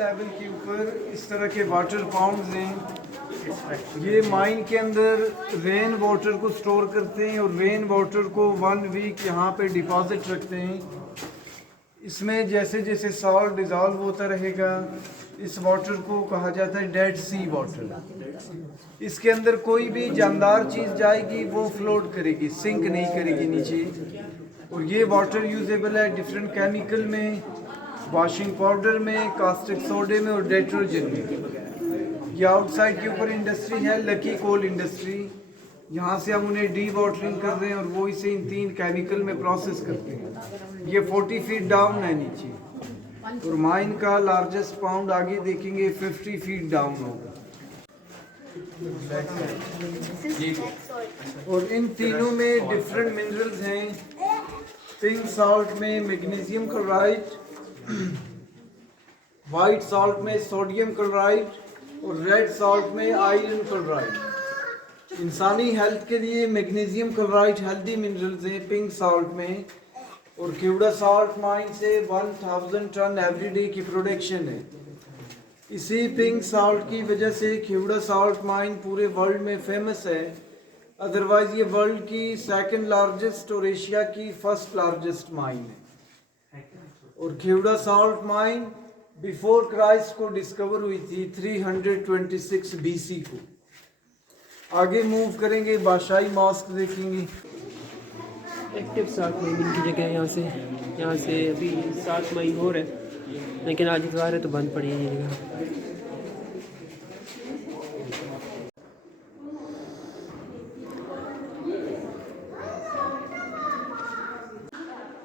Level के ऊपर इस तरह के वाटर पाउंड्स हैं। ये माइन के अंदर रेन वाटर को स्टोर करते हैं और रेन वाटर को 1 वीक यहाँ पे डिपॉजिट रखते हैं। इसमें जैसे जैसे सॉल्ट डिज़ोल्व होता रहेगा, इस वाटर को कहा जाता है डेड सी वाटर। इसके अंदर कोई भी जानदार चीज़ जाएगी वो फ्लोट करेगी, सिंक नहीं करेगी नीचे। और ये वाटर यूजेबल है डिफरेंट केमिकल में, वॉशिंग पाउडर में, कास्टिक सोडे में और डिटर्जेंट में। ये आउटसाइड के ऊपर इंडस्ट्री है लकी कोल इंडस्ट्री। यहाँ से हम उन्हें डी वाटरिंग कर रहे हैं और वो इसे इन 3 केमिकल में प्रोसेस करते हैं। ये 40 फीट डाउन है नीचे, और माइन का लार्जेस्ट पाउंड आगे देखेंगे 50 फीट डाउन होगा। और इन तीनों में डिफरेंट मिनरल्स हैं। पिंक सॉल्ट में मैग्नीशियम क्लोराइड, वाइट सॉल्ट में सोडियम क्लोराइड और रेड सॉल्ट में आयरन क्लोराइड। इंसानी हेल्थ के लिए मैग्नीशियम क्लोराइड हेल्दी मिनरल्स हैं पिंक सॉल्ट में। और क्यूडा सॉल्ट माइन से 1000 टन एवरीडे की प्रोडक्शन है। इसी पिंक सॉल्ट की वजह से क्यूडा सॉल्ट माइन पूरे वर्ल्ड में फेमस है। अदरवाइज ये वर्ल्ड की 2nd लार्जेस्ट और एशिया की 1st लार्जेस्ट माइन है। और CUDA salt mine before Christ को डिस्कवर हुई थी 326 BC को। आगे मूव करेंगे, बादशाही मॉस्क देखेंगे। एक्टिव 7 मई की जगह यहाँ से अभी 7 मई हो रहा है, लेकिन आज इतवार है तो बंद पड़ी है ये जगह।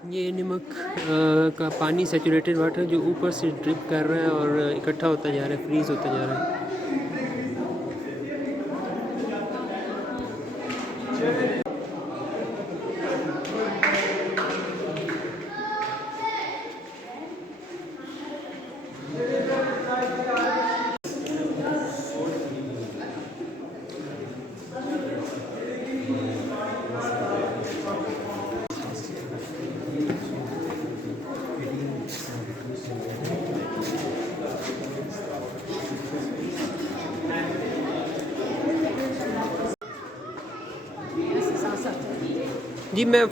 ये नमक का पानी सैचुरेटेड वाटर जो ऊपर से ड्रिप कर रहा है और इकट्ठा होता जा रहा है, फ्रीज होता जा रहा है। जी मैं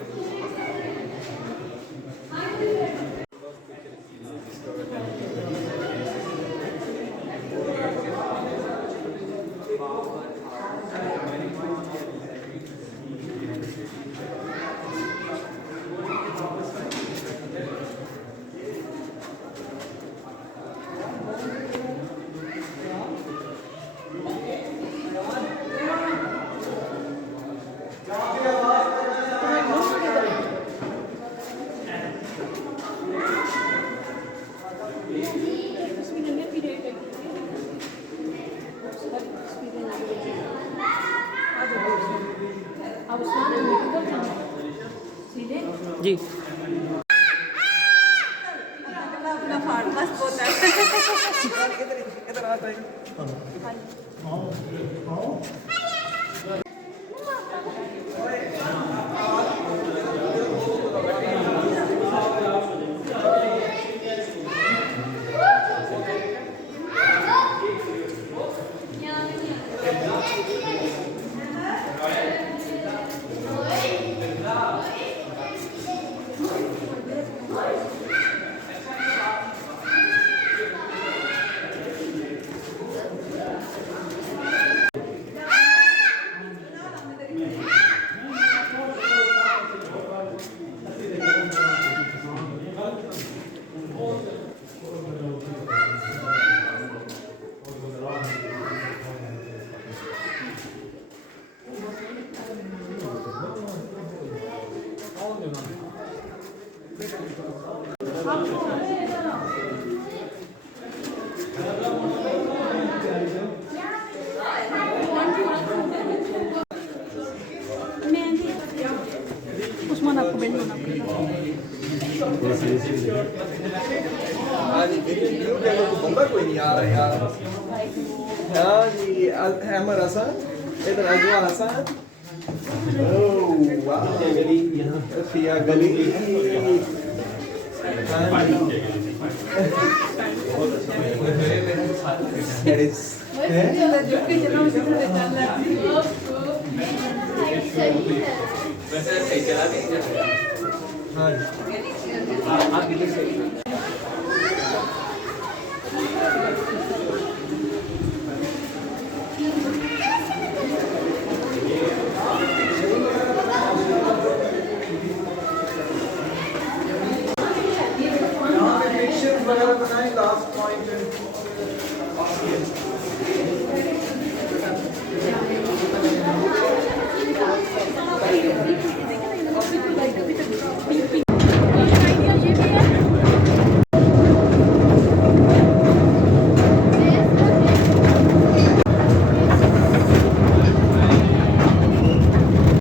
जी उस्मान आपको बेंड होना कोई नहीं आ रहा यार। हाँ जी, हैमर हसन, इधर अजवा हसन। ओह वाह, गली यहाँ गली आप इधर से